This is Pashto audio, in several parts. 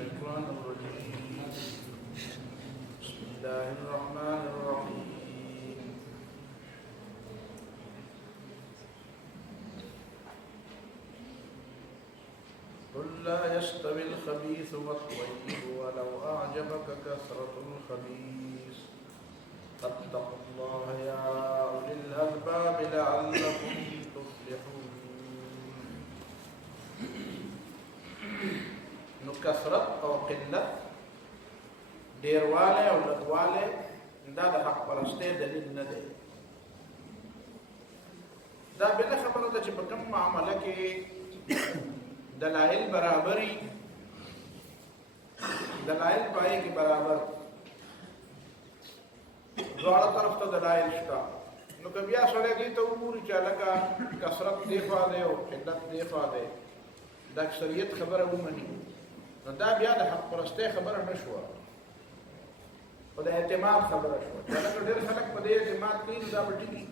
الشيطان الرجيم. بسم الله الرحمن الرحيم. قل لا يستوي الخبيث والطيب ولو أعجبك كثرة الخبيث فاتقوا الله يا أولي الألباب لعلكم تفلحون. نو کثرت او قلت ډیرواله او لږواله دا د حق پرسته دلیل نه دی. دا بل خبره ده چې په کوم معاملې کې دلایل برابرۍ دلایل پای کې برابر دواړه طرف ته دلایل شته نو که بیا سره دې ته وګوري چې لکه کثرت دی خوا دی او قلت دی خوا دی د اکثریت خبره ومني نو دا بیا د حق پرسته خبره نشوه او د اعتماد خبره شوه. لکه ډېر خلک په دې اعتماد کوي نو دا به ټیکي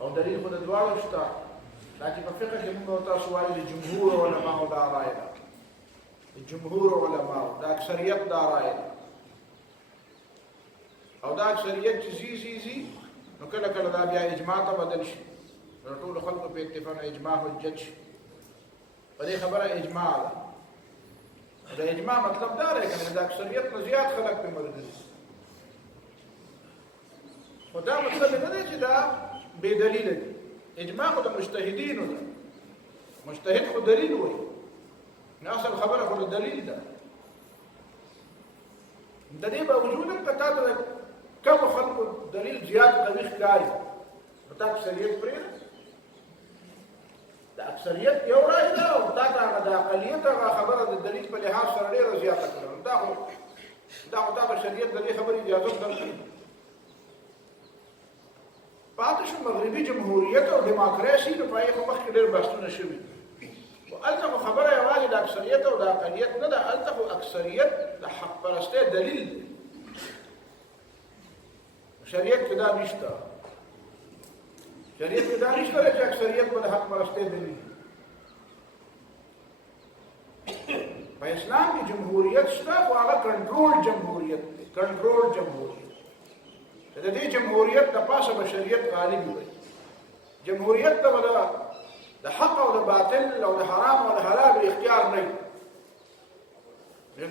او دلیل خو د دواړو شته. دا چې په فقه کې موږ تاسو وایو د جمهور علماو دا رایه ده، د جمهور علماو د اکثریت دا رایه ده او دا اکثریت چې زی نو کله کله دا بیا اجماع ته بدل شي نو ټول خلکو په اتفاق اجماع حجت شي. په دې خبره اجماع ده. د اجماع مطلب دا دی کنه د اکثریت نه زیات خلک په مرګ خو دا مطلب نه دی چې دا بې دلیل دی. اجماع خو د مجتهدینو ده، مجتهد خو دلیل وایي نو اصل خبره خو د دلیل ده. د دې باوجود هم که تا ته کمو خلکو دلیل زیات قوي ښکاري نو تا اکثریت پرېږده. د اکثریت یو رای ده او تا ته هغه د اقلیت هغه خبره د دلیل په لحاظ سره ډېره زیاته کړه نو دا خو تا به شریعت د دې خبرې اجازه درکړي. پاتې شو مغربي جمهوریت او ډیموکراسي نو په هغې خو مخکې ډېر بحثونه شوي خو هلته خو خبره یوازې د اکثریت او د اقلیت نه ده، هلته خو اکثریت د حق پرستۍ دلیل دی. شریعت کې دا نشته، شریعت کې دا نشته چې اکثریت به د حق پرستۍ دلیل. په اسلام کې جمهوریت شته خو هغه کنټرول جمهوریت دی، کنټرول جمهوریت. د دې جمهوریت د پاسه بشریت غالب وي. جمهوریت ته د حق او د باطل او د حرام او د حلال اختیار نه وي.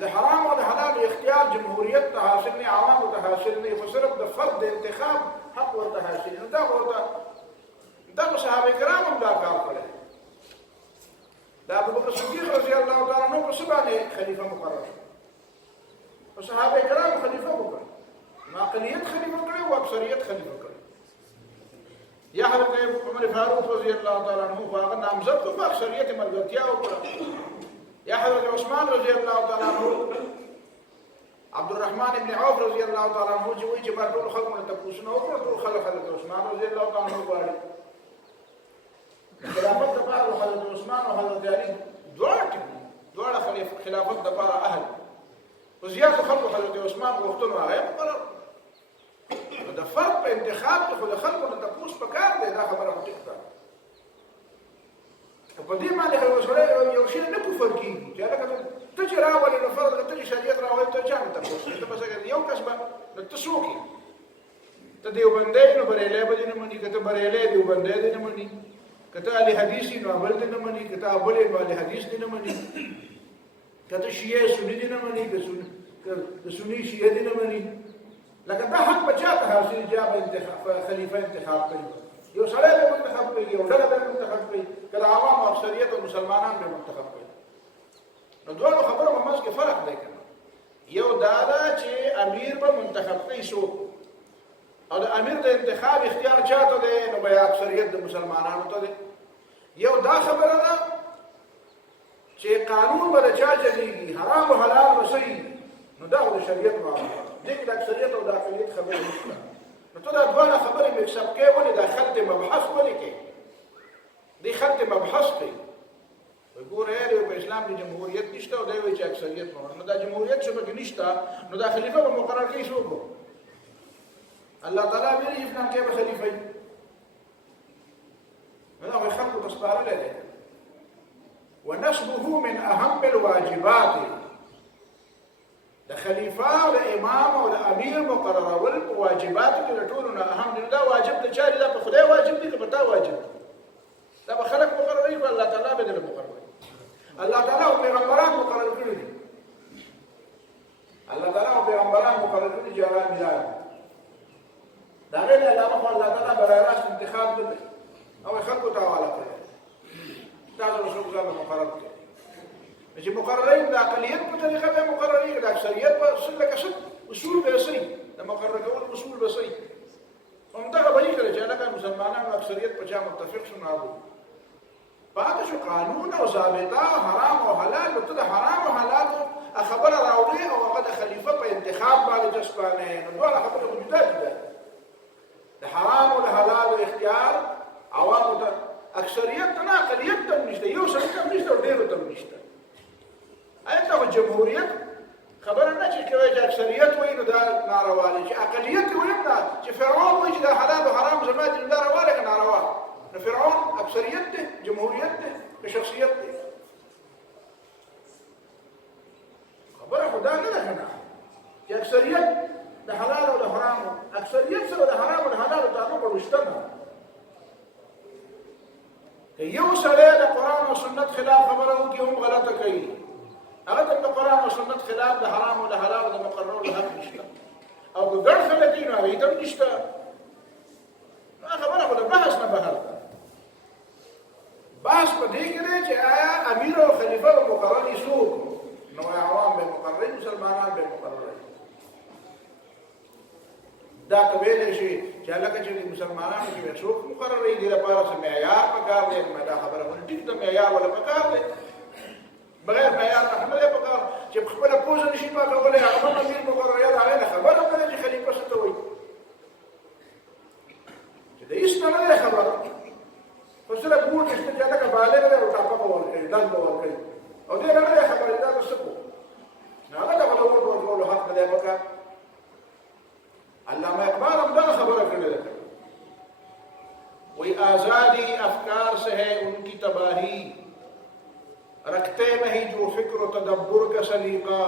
د حرام او د حلال اختیار جمهوریت ته حاصل نه، عوامو ته حاصل نه، خو صرف د فرد د انتخاب حق ورته حاصل نه. دا صحابه کرام هم دا کار کړی. دا ابوبکر صدیق رضی الله تعالی عنہ په څه باندې خلیفه مقرر شو؟ په صحابه کرام خلیفه وکړ. اقلیت خلیفه کړی او اکثریت خلیفه کړی. یا حضرت عمر فاروق رضی الله تعالی عنہ هغه نامزد په اکثریت ملګرتیا وکړه. یا حضرت عثمان رضی الله تعالی عنہ، عبدالرحمن ابن عوف رضی الله تعالی عنہ چې وایي چې ما ټول خلکو نه تپوسونه وکړه، ټول خلک حضرت عثمان رضی الله تعالی عنہ غواړي. خلافت دپاره حضرت عثمان او حضرت علي دواړه خلافت دپاره اهل. په زیاتو خلکو حضرت عثمان غوښتنو هغه مقرر. نو د فرد په انتخاب کې خو د خلکو نه تپوس پکار دی. دا خبره خو ټیک ده. په دې باندې یو شی نه کفر کېږي چې هلکه ته چې راولې نو فرض ته چې شریعت راولې ته چا نه تپوس کوي. ته بس یو کس به نو ته څوک یې؟ ته دیوبندی نو بریلی به دې نه مني، که ته بریلی دیوبندی دې نه مني، که ته اهل حدیث یې نو اول دې نه مني، که ته اول یې نو اهل حدیث دې نه مني، که ته شیعه سني دې نه مني، که سني شیعه دې نه مني. لکه دا حق به چا ته حاصل چې خلیفه انتخاب کوي؟ یو سړی به منتخب کوي، یو ډله به منتخب کوي، که د عوامو اکثریت او مسلمانان به منتخب کوي. نو دواړو خبرو په منځ کې فرق دی که نه؟ یو دا ده چې امیر به منتخب کوي څوک او د امیر د انتخاب اختیار چا ته دی؟ نو بیا اکثریت د مسلمانانو ته دی. یو دا خبره ده چې قانون به د چا چلیږي، حرام او حلال به څه نو دا خو د شریعت معامله ده. دې کې د اکثریت او د اقلیت خبرې نشته. نو ته دا دواړه خبرې مکسپ کوې ولې دا خلط مبحث ولې کوې؟ دې خلط مبحث کوي. ګوره یې په اسلام کې جمهوریت نشته او دی وایي چې اکثریت مقرر. نو دا جمهوریت چې پکې نشته نو دا خلیفه به مقرر کوي څوک؟ الله تعالی ویلي چې فلان کې به خلیفه وي. نو دا خو خلکو ته سپارلی دی. ونسبه من اهم الواجبات خلیفہ او د امام او د امیر مقررول په واجباتو کې د ټولو نه اهم دي. دا واجب د چا دی؟ دا په خدای واجب دی که په تا واجب دی؟ دا به خلک مقرروي که الله تعالی به دله مقرروي؟ الله تعالی او پیغمبران مقرر کړي دي. الله تعالی او پیغمبران مقرر کړي چې هغه میلاد د هغې نه علاوه خو الله تعالی برای راست انتخاب نه دی او یې خلکو ته حواله کړی. تاسو رسول ځان مقرر کړي چې مقررین د اقلیت په طریقه به مقررین د اکثریت په لکه څه اصول به صحیح د مقرر کولو اصول به صحیح همدغه به یې کړی چې هلکه مسلمانانو اکثریت په چا متفق شو نه پاتې شو قانون او ضابطه حرام او حلال. نو ته د حرام او حلالو خبره راوړې او هغه د خلیفه په انتخاب باندې جسپانې. نو دواړه خبرې خو جدا جدا د حرام او د حلالو اختیار عوامو ته اکثریت ته نه اقلیت ته هم نشته، یو سړي ته هم نشته او ډېرو ته هم نشته. ایته خو جمهوریت خبره نه چې کوي چې اکثریت وایي نو دا ناروا دی، چې اقلیت وایي نه چې فرعون وایي چې دا حلال او حرام زما دي نو دا روا دی که ناروا؟ نو فرعون اکثریت دی، جمهوریت دی که شخصیت دی؟ خبره خو دا نه ده که نه چې اکثریت د حلال او د حرامو اکثریت سره د حرام او د حلالو تعلق شته نه. که یو سړی د قرآن او سنت خلاف خبره وکړي هم غلطه کوي، هغه ته د قرآن او سنت خلاف د حرام او د حلالو د مقررولو حق نشته. او که ګڼ خلک وي نو هغې ته هم نشته. دا خبره خو د بحث نه بهر ده. بحث په دې کې دی چې آیا امیر او خلیفه به مقرر څوک؟ نو عوام به مقرر، مسلمانان به مقرر. دا ته ویلی شي چې هلکه چې مسلمانانو کې به څوک مقرروي، دې لپاره څه معیار پکار دی. دا خبره ولې ټیک ده، معیار ولا پکار دی؟ بغیر معیار نه هم دی پکار چې په خپله پوزه نشي پاکولی هغه هم امیر مقرر. یا د هغې نه خبره نه ده چې خلیفه څه ته وایي، چې د هېڅ نه نه دی خبره. خو صرف بوټ شته چې هلکه بالغ دی او ټاپه به ورکوي، ډنګ به ورکوي او دې نه نه دی خبره دا به څه کوو؟ نو هغه ته به د ووټ ورکولو حق نه دی پکار. علامہ اقبال ہم دغه خبره کړې ده، وہی آزادی افکار سے ہے ان کی تباہی، رکھتے نہیں جو فکر و تدبر کا سلیقہ.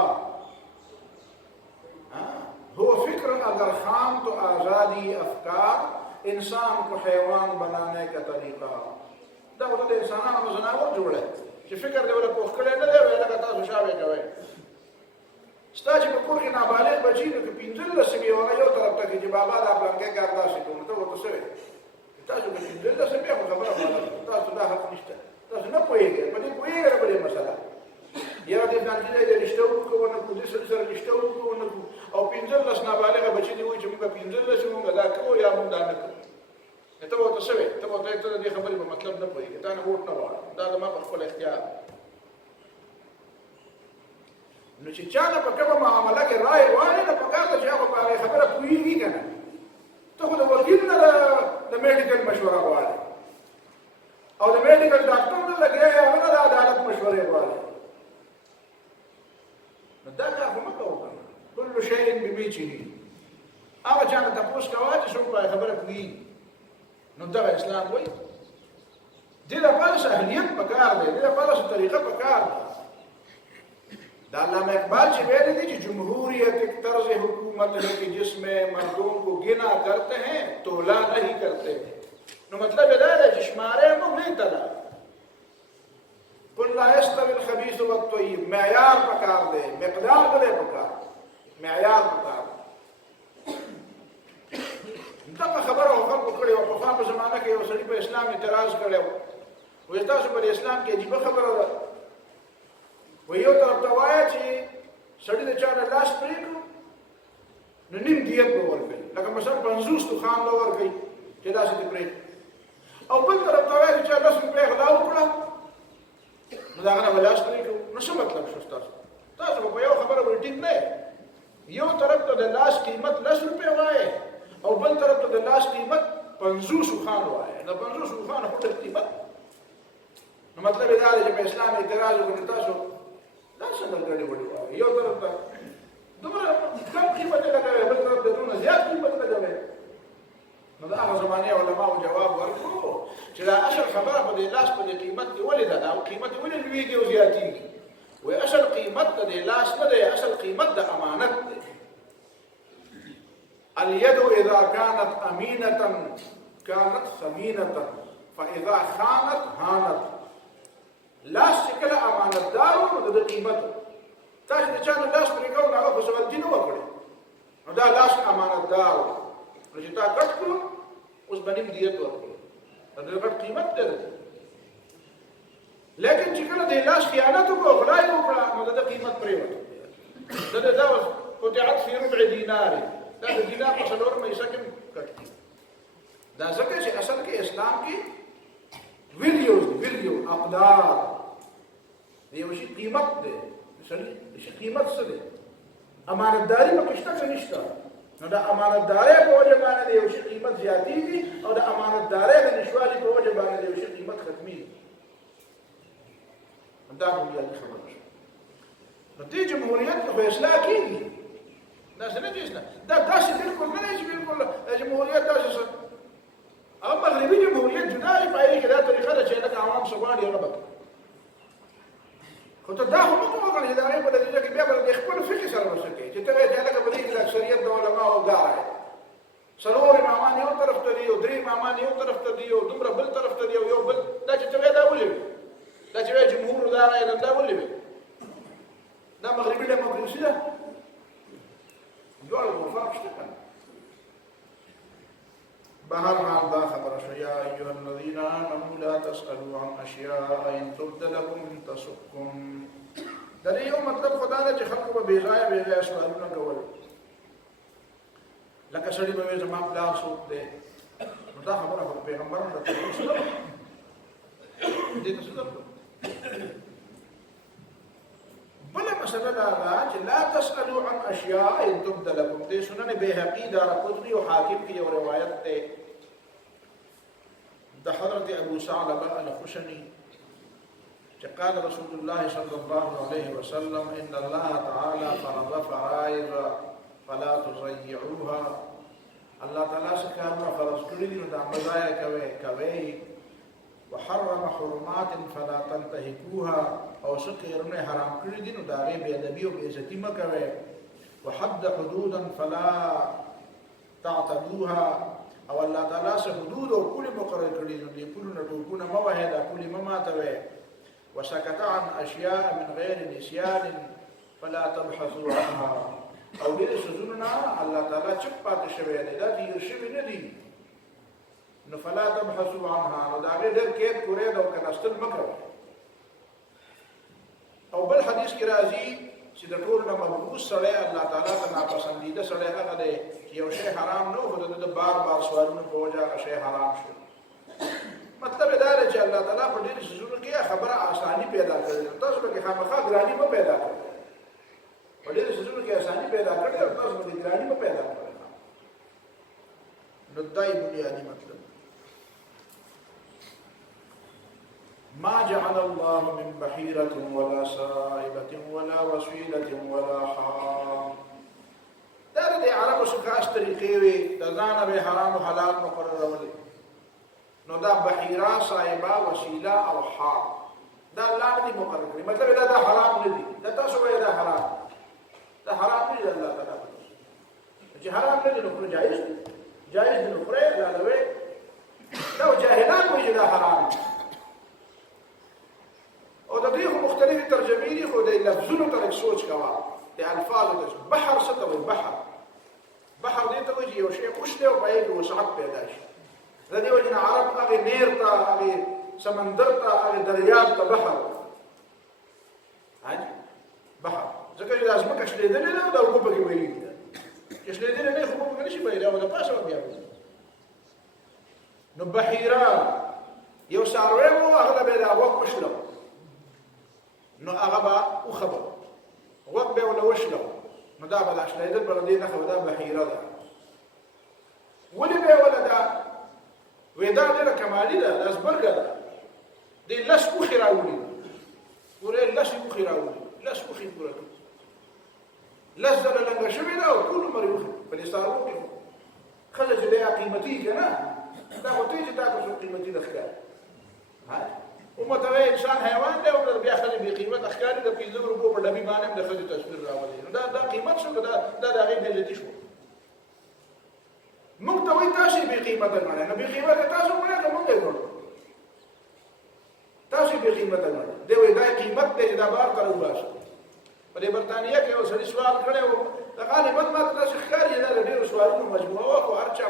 ہو فکر اگر خام تو آزادی افکار، انسان کو حیوان بنانے کا طریقہ. دا ورته د انسانانو زناور جوړه چې فکر دی ولا پوښ کړی نه دی ویل که تاسو شابه کوئ. ستا چې په کور کې نابالغ بچي نو که 15 وي هغه یو طرف ته کړي چې بابا دا پلانکی کار داسې کوو، نو ته ورته څه وایې؟ تاسو که 15 بیا خو خبره غلطه ده، تاسو دا حق نشته، تاسو نه پوهېږئ په دې پوهېږئ په دې مسله. یا دې پلانکي ځای د رشته وکړو ونه کړو، دې سړي سره رشته وکړو ونه کړو، او 15 نابالغه بچي دې وایي چې موږ 15 یو موږ دا کوو یا موږ دا نه کوو. ته ورته څه وایې؟ ته ورته ته د دې خبرې په مطلب نه پوهېږې، تا نه ووټ نه غواړم، دا زما په خپل اختیار. نو چې چا نه په کومه معامله کې رایې غواړي نو پکار ده چې هغه په هغې خبره پوهېږي که نه. ته خو د وکیل نه د میډیکل مشوره غواړې او د میډیکل ډاکټر نه لګیا یې هغه نه د عدالت مشورې غواړې. نو دا کار خو مه کوو که نه. کل شیء بمیچه، هغه چا نه تپوس کوه چې څوک په خبره پوهېږي. نو دغه اسلام وایي دې لپاره څه اهلیت پکار دی، دې لپاره څه طریقه پکار ده. دا علامہ اقبال چې ویلي دي چې جمهوریت ایک طرز حکومت ہے کہ جس میں مردوں کو گنا کرتے ہیں تولا نہیں کرتے. نو مطلب دا دی چې شمارې موږ نه تلا. قل لا یستوی الخبیث والطیب، معیار پکار دی، مقدار نه دی پکار، معیار پکار. دغه خبره خلکو کړې وه. پخوا په زمانه کې یو سړي په اسلام اعتراض کړی و، وایي تاسو په اسلام کې عجیبه خبره ده، وایي یو طرف ته وایه چې سړي د چا نه لاس پرې کړو نو نیم دیت به ورکوي، لکه مثلا 50 توخان به ورکوي چې داسې دې پرې، او بل طرف ته وایه چې چا 10 روپۍ غلا وکړه نو د هغه نه به لاس پرې کړو. نو څه مطلب شو ستاسو؟ تاسو په یو خبره باندې ټینګ نه یې. یو طرف ته د لاس قیمت 10 روپۍ وایه او بل طرف ته د لاس قیمت 50 توخان وایه. د 50 توخان هوټل قیمت. نو مطلب یې دا دی چې په اسلام اعتراض وکړئ تاسو دا څنګه ګډې وډې وایي. یو طرف ته دومره کم قیمت یې لګوئ، بل طرف ته دومره زیات قیمت لګوئ. نو د هغه زمانې علماو جواب ورکړو چې دا اصل خبره په دې لاس په دې قیمت کې ولې ده، دا قیمت ولې لویږي او زیاتېږي؟ واصل قیمت د لاس نه دی، اصل قیمت د امانت دی. اليد اذا كانت امينه كانت ثمينه فاذا خانت هانت. لاس چې کله امانتدار نو د قیمت تاسو د چانه لاس پرې کوو هغه په سوال دي نو وکړي نو دا لاس امانتدار نو چې تا کټ کړو اوس باندې دیت ورکړي دا د قیمت ده. لیکن چې کله د لاس خیانت وکړو خدای وکړه نو د قیمت پرې وته دا قطعت في ربع دینار دا د دینار په څلور مېسه کې کټ دا ځکه چې اصل کې اسلام کې ویلیو اقدار دی یو شي قیمت دی شي قیمت څه دی امانتداري په کښته کې نشته نو دا امانتداري په وجه باندې یو شي قیمت زیاتېږي او دا امانتداري د نشوالي په وجه باندې یو شي قیمت ختمېږي. دا بنیادي خبره شوه. نو دې جمهوریت خو اصلاح کېږي داسې نه کېږي دا داسې بالکل نه دی چې بالکل جمهوریت داسې څه او مغربي جمهوریت جدا دی په هغې کې دا طریقه ده چې لکه عوام څه غواړي هغه به خو ته دا خو مه کوه کنه چې د هغې په نتیجه کې بیا به د خپل فکر سره ورسه کوې چې ته وایې چې لکه په دې کې د اکثریت د علماو ګاره دی څلور امامان یو طرف ته دي او درې امامان یو طرف ته دي او دومره بل طرف ته دي او یو بل دا چې ته وایې دا ولې وي دا چې وایې جمهور دا علم دا ولې وي دا مغربي ډیموکراسي ده دواړه موافق شته کنه. بهرحال دا خبره شو یا ایها الذین آمنوا لا تسألوا عن اشیاء ان تبد لكم تسؤکم. دا یو مطلب خدا ده چې خلکو به بې ځایه سوالونه کول لکه سړي به وایي زما پلار څوک دی نو دا خبره خو پیغمبرانو ته دې ته څه درلود. بله مسله دا ده چې لا تسألوا عن اشیاء ان تبد لكم. دې سنن بیهقي دارقطني او حاکم کې یو روایت ده د حضرت ابو ثعلبه الخشني چې قال رسول الله صلى الله عليه وسلم ان الله تعالى فرض فرائض فلا تضيعوها. الله تعالی څه کارونه فرض کړي دي نو دا مضایع کوي وحرم حرمات فلا تنتهكوها او څه کارونه حرام کړي دي نو دا غي بے ادبي او بے عزتي مه کوي. وحد حدودا فلا تعتدوها او الله تعالی څه حدود او کلی مقرر کړي دي دې کلونه ټوکونه مه وهئ دا کلی مه ماتوئ. وسكت عن اشياء من غير نسيان فلا تبحثوا عنها او دې سوزونه الله تعالی چپ پاتې شوی دی دا دې شوی نه دي نو فلا تبحثوا عنها نو دا ډېر کې کورې دا کناستل مکر. او بل حدیث کې راځي چې د ټول نه مبعوث سره الله تعالی ته ناپسندیده سره هغه دی چې یو شی حرام نه هو د بار سوالونو په وجه شی حرام شو. مطلب دا دی چې الله تعالی په ډېر سيزونو کې خبره آسانی پیدا کړې تاسو به خامخا ګرانی مو پیدا کړئ په ډېر سيزونو کې آسانی پیدا کړې او تاسو به ګرانی مو پیدا کړئ. نو دای بنیادی مطلب ما جعل الله من بحيرة ولا سائبة ولا وسيلة ولا حرام. دا د عربو څخه طریقې وي د ځان به حرام او حلال مقررولې نو دا بحیره صایبه وسیله او حرام دا الله دې مقرر کړی. مطلب دا حرام نه دي دا تاسو وایي دا حرام دا حرام نه دی الله تعالی چې حرام نه دي نو جایز دي جایز دي نو پرې دا لوي دا جاهلان وایي دا حرام او د دې مختلفې ترجمې دي خو د لفظونو تر سوچ کوا د الفاظو د بحر څه ته بحر دې ته وایي یو شی خوشته او پای کې وسعت پیدا شي. د دې وجه عرب هغه نیر ته هغه سمندر ته هغه دریاب ته بحر بحر ځکه چې لازم کښلېدلې نه دا وګ په کې وایي کښلېدلې نه خو په نشي پیدا او د پاسه بیا نو بحیره یو ساروی مو هغه به دا وګ مشلو نو هغه به وخبر وګ به ولا وشلو نو دا به لاشلېدل بل دې نه خو دا بحیره ده ولې به ولا دا ودا ډېره کمالي ده لاسبرګه ده دې لس کوخې راوړي ورې لس کوخې راوړي لس کوخې پوره لس ځله لنګه شوې ده او ټول عمر یې وخې په دې سارو کې ښځه چې دی قیمتي که نه دا خو ته چې تا ته څو قیمتي ده ښکاري ومته وایي انسان حیوان دی او بیا ښځې بې قیمته ښکاري د 15 روپو په ډبي باندې د ښځې تصویر راولي نو دا قیمت شو دا د هغې بېزتي شو موږ ته وایي تاسو یې بې قیمته ګڼئ نو بې قیمته تاسو ګڼئ که موږ یې ګڼو تاسو یې بې قیمته ګڼئ دی وایي دا قیمت دی چې دا بار ته راوباسو په دې برطانیه کې یو سړي سوال کړی و د غالبا ما ته داسې ښکاري دا د ډېرو سوالونو مجموعه وه خو هر چا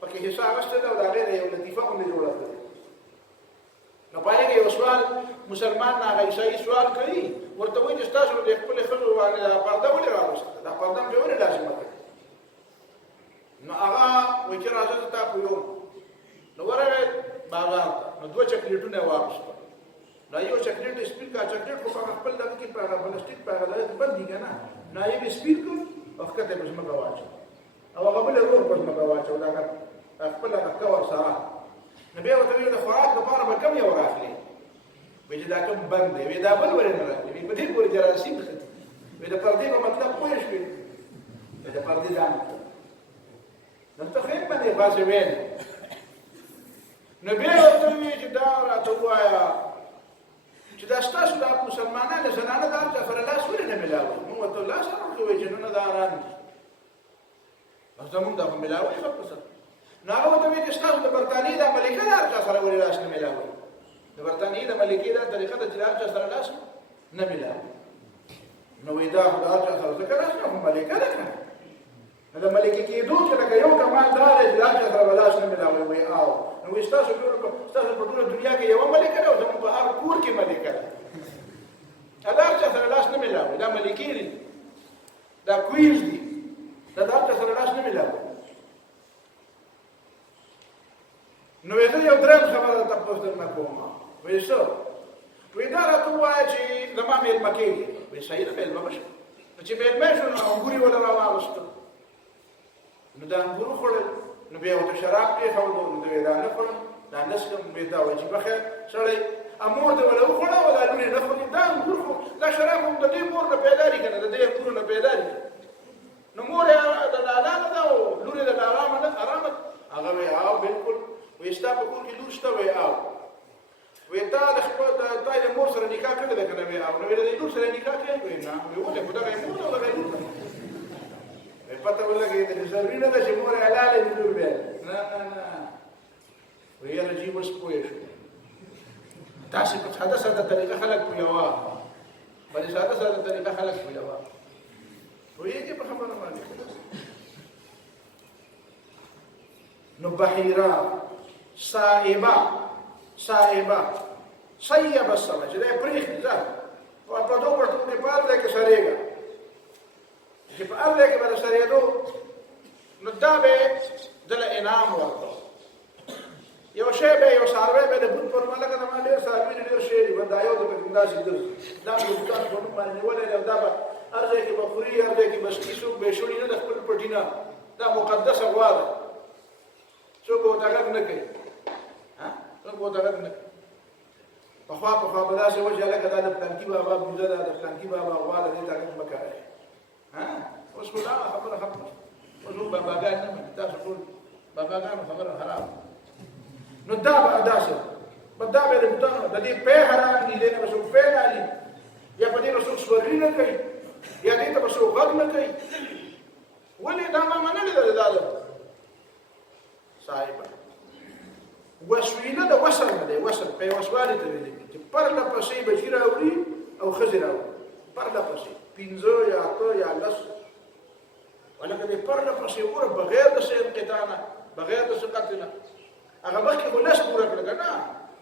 پکې حصه اخیستې ده او د هغې نه یو لطیفه غوندې جوړه کړې نو په هغې کې یو سوال مسلمان نه هغه عیسایي سوال کوي ورته وایي چې ستاسو د خپلې ښځو باندې دا پرده ولې راوسته دا پرده مې ولې لازمه کړې نو هغه وایي چې راځه زه تا پوهوم نو ورغی بازار ته نو 2 چاکلیټونه یې واخیستل نو یو چاکلیټ یې سپین کړ چاکلیټ خو په هغه خپل دغه کې په هغه پلاستیک په هغه دغه کې بند دي که نه نو هغې یې سپین کړ او ښکته یې په ځمکه واچوه او هغه بل یې ورور په ځمکه واچوه د هغه خپل هغه کور سره نو بیا ورته ویل د خوراک لپاره به کم یو راخلې وایي چې دا کوم بند دی وایي دا بل ولې نه راخلې وایي په دې پورې جراثیم وایي د پردې په مطلب پوه شوې وایي د پردې ځان نو ته خیر باندې باسې ویل نو بیا ورته وایي چې دا راته ووایه چې دا ستاسو دا مسلمانانو زنانه د هر چا سره لاس ولې نه ملاوي موږ ورته لاس نه ورکوو وایي چې نه دا ارام دي او زموږ دا خو ملاوي خلکو سره نو هغه ورته وایي چې ستاسو د برطانیې دا ملکه د هر چا سره ولې لاس نه ملاوي د برطانیې د ملکې دا طریقه ده چې د هر چا سره لاس نه ملاوي نو وایي دا خو د هر چا سره ځکه لاس نه خو ملکه ده که نه نو د ملکې کېدو چې لکه یو کمال دا دی چې د هر چا سره به لاس نه ملاوي وایي او نو وایي ستاسو په ټوله دنیا کې یوه ملکه ده او زموږ په هر کور کې ملکه ده دا هر چا سره لاس نه ملاوي دا ملکې دي دا کوینز دي دا د هر چا سره لاس نه ملاوي نو زه یو درېیم خبره تپوس درنه کوم وایي څه وایي دا راته ووایه چې زما مېلمه کېږي وایي صحیح ده مېلمه به شم نو چې مېلمه شو نو انګور یې وله راواغوسته نو د انګورو خوړل نو بیا ورته شراب کېښودو نو دوی دا نه خوړل دا نه څښم وایي دا وایي چې بخیر سړی مور دې وله وخوړه او دا لور یې نه خوري دا انګور خو دا شراب هم د دې مور نه پیدا دي که نه د دې انګورو نه پیدا دي نو مور یې د لالا نه ده او لور یې د ارامه ده هغه وایي او بلکل وایي ستا په کور کې لور شته وایي او وایي تا د مور سره نکاح کړې ده که نه وایي او نو وایي د لور سره نکاح کړې وایي نه وایي ولې خو دغه یې مور ده او دغه یې لور ده وایي پته ولګېده چې ضروري نه ده چې مور یې حلاله وي لور بیا نه وایي یاره جي اوس پوه شو تاسې په ساده ساده طریقه خلک پوهوه بلې ساده ساده طریقه خلک پوهوه پوهېږې په خبره باندې نو بحیره صائبه صیب السما چې دی پرېږدي ځه او په دو پټو کې په هر ځای کې سرېږه چې په هر ځای کې به د سرېدو نو دا به دله انعام ورکړو یو شی به یو څاروی به د بوټ پر ملکه د ما ډېر څاروي دي ډېر شی دي به دا یو د پکې داسې ګرځي دا به د بوټانو په نوم باندې نیولی دی او دا به هر ځای کې به خوري هر ځای کې به څکي څوک به یې شړي نه د خپل پټي نه دا مقدسه غوا ده څوک به ورته غږ نه کوي څوک به ورته غږ نه کوي پخوا به داسې وه چې هلکه دا د پلانکي بابا بوزه ده د پلانکي بابا غوا ده دې ته غږ مه کوئ اوس خو دا خبره ختمه اوس موږ باباګان نه مني تاسو ټول باباګانو خبره حرام نو دا به داسې دا به د بوټانو د دې پی حرام دي دې نه به څوک پی نه علي یا په دې به څوک سورلي نه کوي یا دې ته به څوک غږ نه کوي ولې دا ما منلې ده دا ده صاحبه وسویله د وصل نه دی وصل پیوستوالي ته ویل کېږي چې پرله پسې بچي راوړي او ښځې راوړي پرله پسې 15 یا 8 یا 10 ولکه دې پرله پسې وګوره بغیر د څه انقطاع نه بغیر د څه قطع نه هغه مخکې خو لس پوره کړه که نه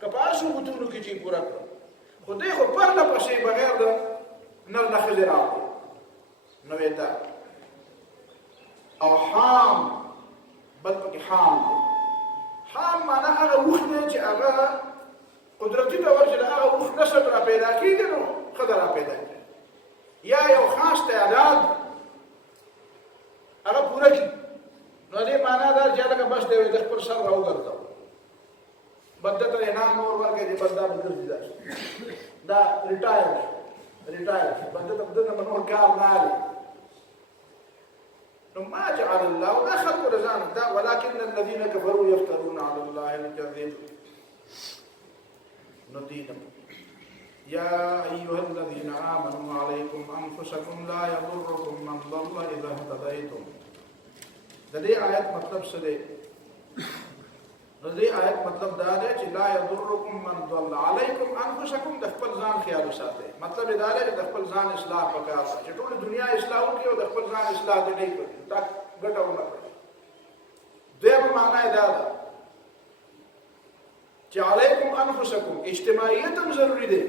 که په هر څو بوټونو کې چې پوره کړه خو دی خو پرله پسې بغیر د نر نه ښځې راوړي نو یې دا او حام بل پکې حام دی حام معنا هغه اوښ دی چې هغه قدرتي ډول چې د هغه اوښ نسل را پیدا کېږي نو ښځه را پیدا کېږي یا یو خاص تعداد هغه پوره کړي نو دې معنا دا چې هلکه بس دی د خپل سر راوګرځاو بده ته انعام اور ورکړي چې بس دا به ګرځي دا ریټایر بده ته بدنه به نور کار نه علي نو ما جعل الله دا خلق رضان دا ولكن الذين كفروا يفترون على الله الكذب نو دینم يا أيها الذين آمنوا عليكم أنفسكم لا يضركم من ضل إذا اهتديتم. د دې آیت مطلب څه دی؟ د دې آیت مطلب دا دی چې لا يضركم من ضل عليكم أنفسكم، د خپل ځان خیال وساتئ. مطلب دا دی چې د خپل ځان اصلاح پکار ده، چې ټول دنیا اصلاح وکړي او د خپل ځان اصلاح دې نه کړي، دا ګټه ونه کړي. دویمه معنا یې دا ده چې علیکم انفسکم اجتماعیت هم ضروری دی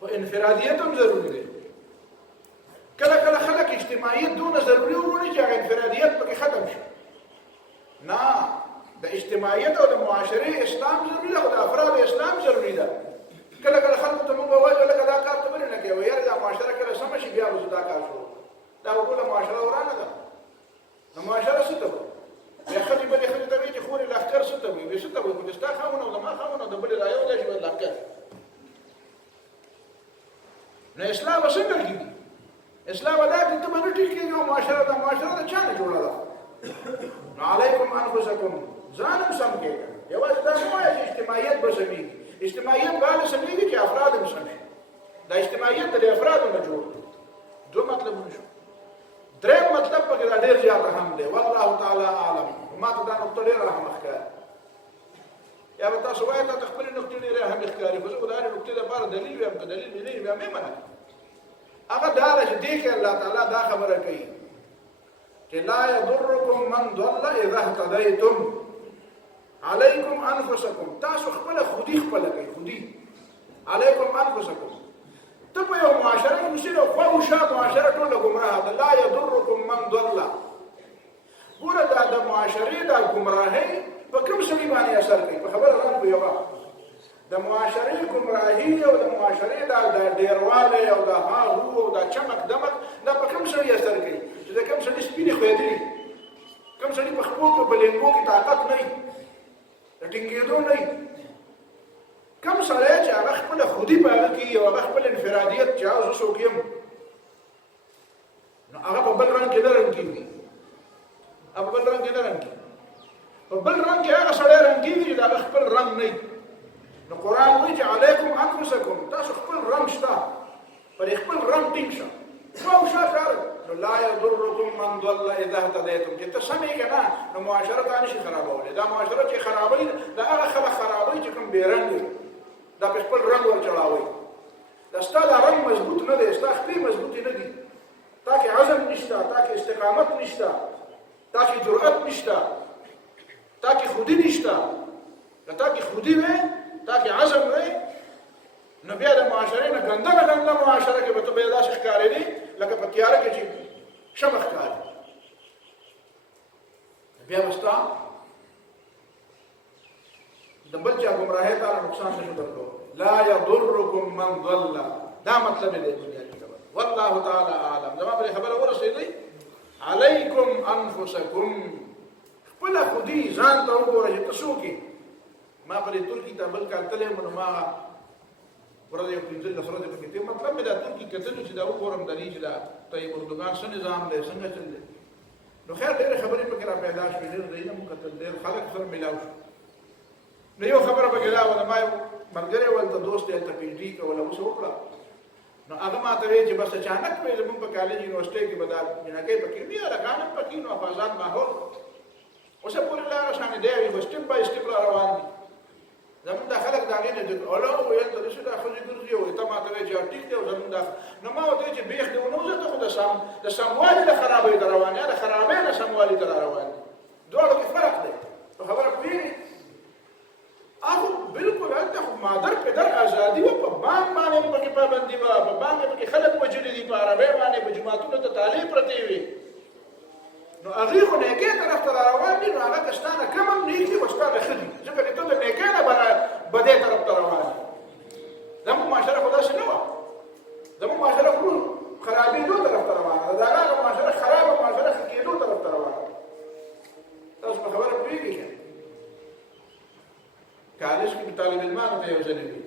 او انفرادیت هم ضروری دی. کله کله خلک اجتماعیت دونه ضروری وګڼي چې هغه انفرادیت پکې ختم شي. نه، د اجتماعیت او د معاشري اسلام ضروری دی او د افراد اسلام ضروری ده. کله کله خلکو ته موږ وایو لکه دا کار ته ولې نه کوې، یاره دا معاشره کله سمه شي بیا به دا کار شروع دا ټوله معاشره ورانه ده. نو معاشره څه ته وایي؟ یا ښځې بلې ښځې ته وایي چې خورې لښکر څه ته وایي؟ وایي څه ته وایي؟ خو چې ستا خاوند او زما خاوند او د بلې رایو دی چې لښکر. نو اصلاح به څنګه کېږي؟ اصلاح به دا چې ته به نه ټیټ کېږي او معاشره ده. معاشره د چا نه جوړه ده؟ نو علیکم انفسکم، ځان هم سم کېږه. یوازې دا مه وایه چې اجتماعیت به سمېږي. اجتماعیت به هله سمېږي چې افراد هم سم شي. دا اجتماعیت د افرادو نه جوړ دی. دوه مطلبونه شو. درېم مطلب پکې دا ډېر زیات اهم دی. والله تعالی اعلم. ما ته دا نقطه ډېره اهم ښکاري. یا به تاسو وایئ تا ته خپلې نقطې ډېرې اهمې ښکاري، خو زه خو د هرې نقطې دپاره دلیل ویم، که دلیل مې نه وي بیا مې منه. هغه دا ده چې دې کې الله تعالی دا خبره کوي چې لا يضركم من ضل اذا اهتديتم عليكم انفسكم. تاسو خپله خودي خپله کوئ، خودي عليكم انفسكم. ته په یو معاشره کې اوسېږي او خوا و شا معاشره ټوله ګمراه ده. لا يضركم من ضل. ګوره دا د معاشرې دا ګمراهۍ په کوم سړي باندې اثر کوي؟ په خبره رنګ پوهېږه. د معاشرې ګمراهي او د معاشرې دا ډېروالی او د ها-هو او دا چمک دمک دا په کوم سړي اثر کوي؟ چې د کوم سړي سپینې خویدلي، کوم سړي په خپو کې په لینګو کې طاقت نه وي، د ټینګېدو نه وي، کوم سړی چې هغه خپله خودي په هغه کې او هغه خپل انفرادیت چې هغه زه څوک یم، نو هغه په بل رنګ کې نه رنګېږي. هغه په بل رنګ کې نه رنګېږي. په بل رنګ کې هغه سړی رنګېږي چې د هغه خپل رنګ نه وي. نو قرآن وایي چې علیکم انفسکم، تاسو خپل رنګ شته، پر خپل رنګ ټینګ شه، خوا و شا کار. نو لا يضركم من ضل اذا اهتديتم. چې ته سمې که نه نو معاشره تا نشي خرابولی. دا معاشره چې خرابوي دا هغه خلک خرابوي چې کوم بې رنګ وي، دا په خپل رنګ ورچړاوئ. دا ستا دا رنګ مضبوط نه دی، ستا خپې مضبوطې نه دي، تا کې عزم نشته، تا کې استقامت نشته، تا کې جرأت نشته، تا کې خودي نشته. که تا کې خودي وی، تا کې عزم وی، نو بیا د معاشرې نه ګنده نه ګنده معاشره کې به ته بیا داسې ښکارېدې لکه په تیاره کې چې شمع ښکاري. بیا به ستا د بل چا ګمراهۍ تعالی نقصان نشو درکولی. لا يضركم من ضل، دا مطلب دی بنیادي خبره. والله تعالی اعلم. زما پرې خبره ورسېدی. علیکم انفسکم، خپله خودي ځان ته وګوره چې ته څوک یې. ما پرې ترکي ته بل کال تللی وم، نو ما ورځ یو 15 ورځې پکې تېر. مطلب مې دا ترکي کتلو چې دا وګورم د دې چې دا طیب اردوګان څه نظام دی، څنګه چل دی. نو خیر ډېرې خبرې پکې را پیدا شوې، ډېر ځایونه مو کتل، ډېر خلک سره میلاو شو. نو یو خبره پکې دا وه، ما یو ملګری و هلته دوست دی، هلته پي ایچ ډي کوله، اوس وکړه. نو هغه ما ته وایي چې بس اچانک به زمونږ په کالج یونیورسټۍ کې به دا جنکۍ پکې وي، هلکان هم پکې، نو افغانستان ماحول اوسه پورې لاره شانې دی وي، خو سټپ بای سټپ را روان دي. زمونږ دا خلک د هغې نه الله ویل ته داسې دا ښځې ګرځي او ته ما ته وایې چې ټیک دی او زمونږ دا. نو ما ورته وایي چې بیخ دې ونه وځه، ته خو د سموالي د خرابۍ ته روان یې، د خرابۍ نه سموالي ته را روان دي. دواړو کې فرق دی. په خبره پوهېږې؟ هغه بلکل هلته خو مادر پدر ازادي وه، په بانک باندې پکې پابندي وه، په بانک پکې خلک وجلي دي، په عربۍ باندې په جوماتونو ته طالع پرتې وي. نو هغې خو نیکۍ طرف ته را روان دي. نو هغه که ستا نه کم هم نیکي خو ستا نه ښه دي، ځکه چې ته د نیکۍ نه بدۍ طرف ته روان دي. زموږ معاشره خو داسې نه وه. زموږ معاشره خو خرابېدو طرف ته روانه ده. د هغه معاشره خرابه معاشره ښه کېدو طرف ته روانه ده. تاسو په خبره پوهېږئ که کالج کې طالب علمانو ته یو ځلې وي،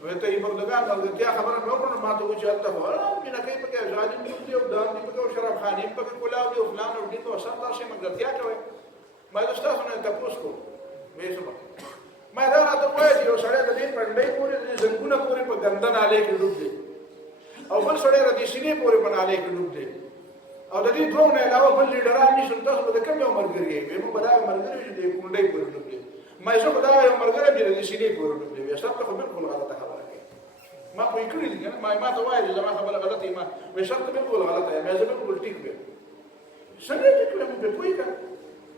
نو ته یې بردګان ملګرتیا خبره مې وکړه. نو ما ته وویل چې هلته خو جنکۍ پکې ازادي موجود دي او دام دي پکې او شرابخانې هم پکې کلاو دي او فلان او ډین او سم داسې ملګرتیا کوئ. ما زه ستاسو نه تپوس کوم، وایي څه ما دا راته وایي چې یو سړی د دې پنډۍ پورې د زنګونه پورې په ګنده نالۍ کې ډوب دی او بل سړی د دې سینې پورې په نالۍ کې ډوب دی او د دې دوه نه علاوه بل لیډران نشته تاسو به د کوم یو ملګری یې موږ به دا ملګری چې د کونډۍ پورې ډوب دی ما یې خو دا یو ملګری چې د سینې پورې ډوب دی وایي شرط خو بالکل غلطه خبره کوي ما خو یې کړي دي کنه ما ته وایي زما خبره غلطه ما وایي شرط بالکل غلطه ما زه بالکل ټیک ویم څنګه ټیک ویم په پوي کنه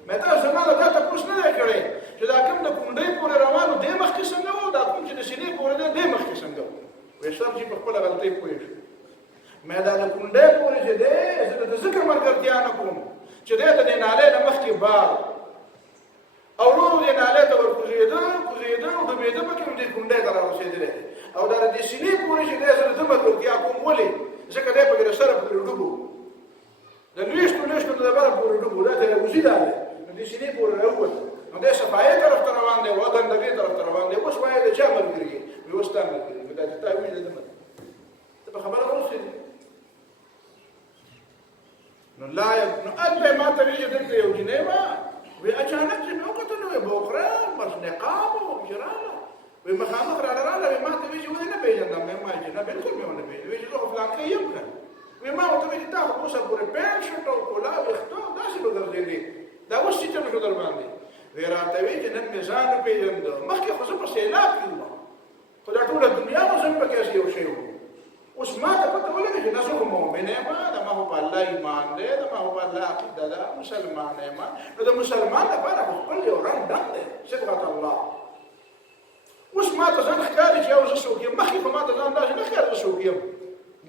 مې دا زماله دا تاسو نه کړی چې دا کوم د کونډۍ پورې روانو د مخکې څنګه وو دا کوم چې د سینې پورې د مخکې څنګه وو وایي شرط چې په خپل غلطۍ پوي شو مې دا د کونډۍ پورې چې دی زه د ذکر ملګرتیا نه کوم چې دی د دې نالۍ نه مخکې بار او ورو دې نالۍ ته ورکوزېده او ډوبېده پکې دې کونډۍ ته راورسېدلی او دا د دې سینې پورې چې دی زه د ده ملګرتیا کوم ولې ځکه دی پکې د سره پورې ډوب د لویشتو د بره پورې ډوب دا تلویزي دا دی نو دې سینې پورې راووت نو دی صفایي طرف ته روان دی او ګندګۍ طرف ته روان دی اوس وایي د چا ملګري یې وایي اوس تا ملګري دا چې تا ویل د ده ته په خبره ورسېدې نو لا نو أنت ما تبي دلت يوجنيما وأجانك جميع قتلوا بكرة بس نقاب وجرالا ومخامخ رالا وما تبي جوا نبيجنا ما يجنا بالكل ما نبيج ويجوا فلان كي يمكن وما هو تبي تاخذ بوسة بوربان شتو كلا بيختو ده شو بدر جدي ده وش شيء تبي بدر باندي غير تبي جنا ميزان بيجنا ما كي خصوصا بسيلاب كيما خذ طول الدنيا وزن بكاسي وشيء اوس ما ته پته ولګي چې ناسو مؤمنه ما دا ما هو الله ایمان دی دا ما هو الله عقیده دا مسلمان ما نو د مسلمان لپاره خپل یو رنګ دم دی صبغه الله اوس ما ته ځان ښکاري چې اوس څوک یم مخکې په ما ته ځان داسې نه ښکاري څوک یم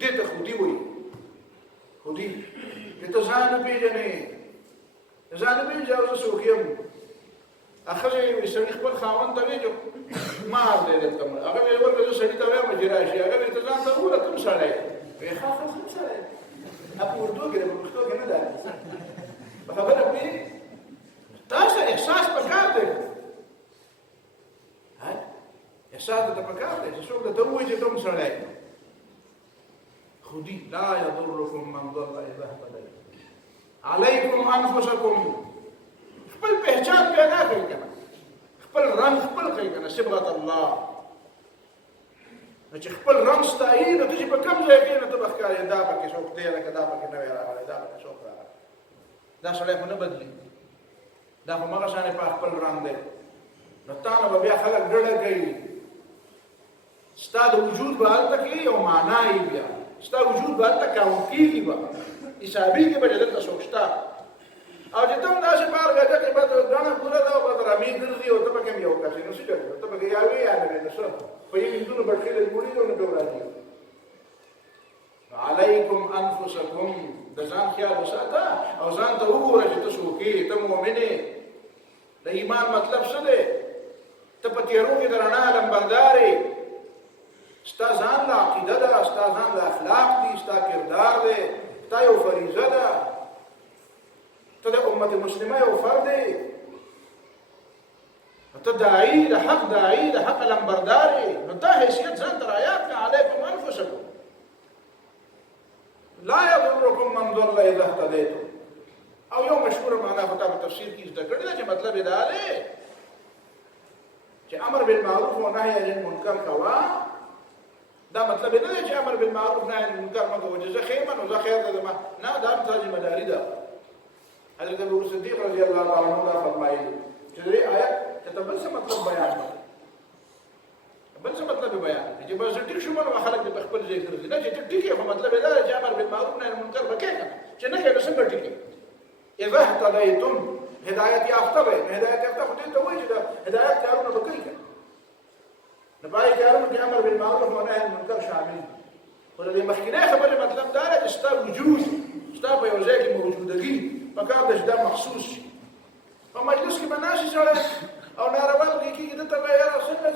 دې ته خودي وایي خودي چې ته ځان نه پېژنې ځان نه پېژنې اوس څوک یم اخر یې سړي خپل خاوند ته وایي مار دې دلته هغه ویل ورته زه سړي ته وایم چې راشي هغه ورته ځان ته وویل کوم سړی وایي ښه کوم سړی په اردو کې په پښتو کې نه ده په خبره پوهېږې تاسو احساس پکار دی احساس درته پکار دی چې څوک درته ووایي چې کوم سړی خودي لا یضرکم من ضل اذا اهتدیتم علیکم انفسکم خپل پہچان پیدا کړئ کنه خپل رنگ خپل کړئ کنه صبغه الله چې خپل رنگ ستایي نو چې په کوم ځای کې نو ته بخکارې دا پکې څوک دی لکه دا پکې نوی راغلی دا پکې څوک راغلی دا سړی خو نه بدلي دا خو مغه شانې په خپل رنگ دی نو تا نه به بیا خلک ډډه کوي ستا د وجود به هلته کې یو معنا یي بیا ستا وجود به هلته کاونټ کېږي به حسابېږي به چې دلته څوک شته او چې ته هم داسې بار غټه کې به ګڼه پوره ده او به رامې ګرځي او ته پکې هم یو کس یې نو څه کوې ته پکې یا وې یا نه وې نو څه په یو هندونه بټکېدل ګوړي او نه به راځي علیکم انفسکم د ځان خیال وساته او ځان ته وګوره چې ته څوک یې ته مؤمنې د ایمان مطلب څه دی ته په تیارو کې د رڼا لمبردار یې ستا ځان له عقیده ده ستا ځان له اخلاق دي ستا کردار دی ستا یو فریضه ده ته د امت مسلمه یو فرد یې ته داعي د حق داعي د حق لمبردار یې نو دا حیثیت ځان ته رایاد کړه علیکم انفسکم لا یضرکم من ضل اذا اهتدیتم او یو مشهوره معنا په تفسیر کې ذکر کړی دا چې مطلب یې دا دی چې امر بالمعروف و نهی عن المنکر کوا دا مطلب یې نه دی چې امر بالمعروف نهی عن المنکر مګو چې زه خیر منو زه خیر ده نه دا ذمہ داری ده حضرت ابو صدیق رضی الله تعالی عنہ فرمایي چې دې آیت ته بل څه مطلب بیان کړي بل څه مطلب بیان کړي چې بس ټیک شو نو خلک د خپل ځای ګرځي نه چې ټیک یې په مطلب دا چې امر بالمعروف نهی عن المنکر وکړي چې نه کېږي څنګه ټیک اذا اهتدیتم هدایت یافته به هدایت یافته خو دې ته وایي چې هدایت کارونه وکړي نه پای کارونه کې امر بالمعروف و نهی عن المنکر شامل خو دې مخکینه خبره مطلب دا دی چې ستا وجود ستا په یو ځای کې موجودګي پکار ده چې دا محسوس شي په مجلس کې به ناشې سړی او ناروا به کېږي دلته به یاره څنګه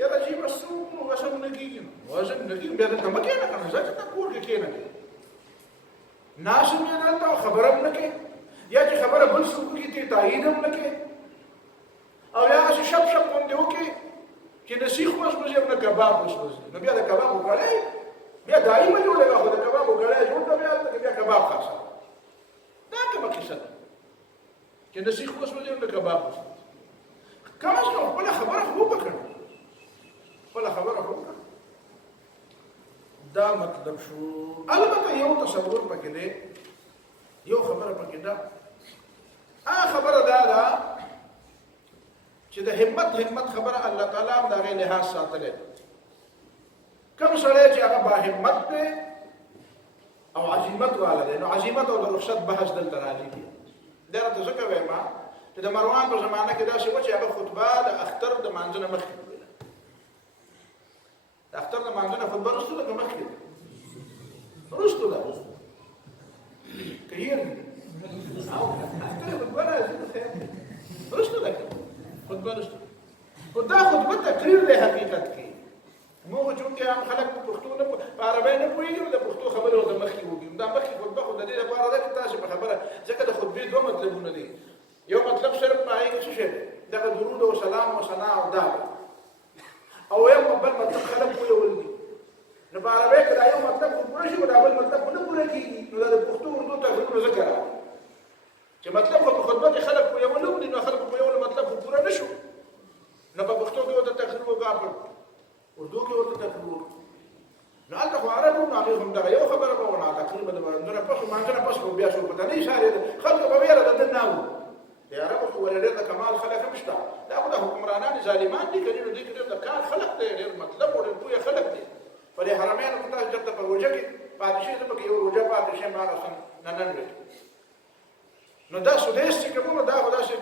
یاره چې بس نو وسم نه کېږي وسم نه کېږي بیا دلته مه کښېنه که نه ځکه ته کور کې کښېنه ناشې بیا دلته خبره هم نه کوې یا چې خبره بل څوک وکړي ته تایید هم نه کوې او یا هسې شپ شپ غوندې وکړې چې نه سیخ وسوځي او نه کباب وسوځي نو بیا د کبابو ګړی بیا دایي مه جوړوې خو د کبابو ګړی جوړ کړه بیا هلته بیا کباب خاصه دا کومه کیسه ده چې د سیخ وسوځي او د کباب وسوځي کم از کم خپله خبره خو دا مطلب شو. البته یو تصور پکې دی، یو خبره پکې ده. خبره دا ده چې د همت خبره الله تعالی هم د هغې لحاظ ساتلی. کوم سړی چې هغه با همت دی او عزیمت والا دی، نو عزیمت او د رخصت بحث دلته رالیږي. دا راته ځکه وایم چې د مروان په زمانه کې داسې وه چې هغه خطبه د اختر د لمانځه نه مخکې کوله. د اختر د لمانځه نه خطبه وروسته ده که مخکې ده؟ وروسته ده. که هیر خطبه راځي نو خیر دی، وروسته ده خطبه وروسته. خو دا خطبه تقریر دی حقیقت کې. موږ چونکې عام خلک په پښتو نه په عربۍ نه پوهېږي، د پښتو خبرې ورته مخکې وکړي. دا مخکې خطبه خو د دې لپاره ده چې تاسې په خبره، ځکه د خطبې دوه مطلبونه دي. یو مطلب صرف په هغې کې څه شی دی؟ دغه درود او سلام او ثنا او دا او یو بل مطلب خلک پوهول دي. نو په عربۍ کې دا یو مطلب خو پوره شي، خو دا بل مطلب خو نه پوره کېږي. نو دا د پښتو اردو تغیرونه ځکه راغلي چې مطلب خو په خطبه کې خلک پوهول هم دي، نو خلکو پوهولو مطلب خو پوره نه شو. نو په پښتو کې ورته تغیر وکړه، اردو کې ورته تغیر وکړه. نو هلته خو عرب هم هغې هم دغه یو خبره به وه، تقریبا د لمانځه نه پس لمانځه نه پس خو بیا څوک ورته نه اشارې ده. خلکو به ویله د ده نه و. د عربو خو ولې ډېر د کمال خلک هم شته. دا خو د حکمرانان ظالمان دي که نه، نو دوی کې ډېر د کار خلک دی، ډېر مطلب او ډېر پوهه خلک دي. په دې حرمینو کې تاسو چېرته په روژه کې پاتې شئ، زه پکې یو روژه پاتې شم هغه نن ورځ. نو دا سودیس چې کوم دا خو داسې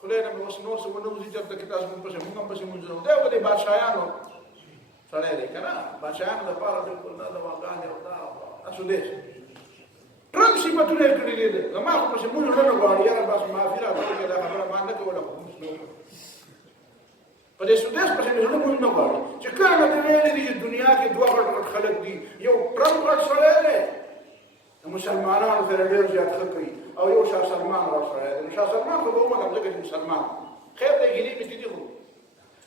خدای نه مې اوس نور څه ونه وځي چېرته کې تاسو مونږ پسې مونږ هم پسې مونځونه دی. خو د بادشاهانو سړی دی که نه، بادشاهانو دپاره بلکل دا دواګانې او دا سودیس ټرمپ صفتونه یې کړي دي. زما خو پسې مونږ نه غواړي، یاره بس معافي راته وکړې، دا خبره ما نه کوله، خو مونږ نه وکړه. په دې سودیس پسې مې زړه مونږ نه غواړي چې کله مې ویلي دي چې دنیا کې دوه غټ غټ خلک دي. یو ټرمپ غټ سړی دی، د مسلمانانو سره ډېر زیات ښه کوي، او یو شاه سلمان غټ سړی دی. نو شاه سلمان خو به ومنم ځکه چې مسلمان خیر دی، ګیلې مې دي.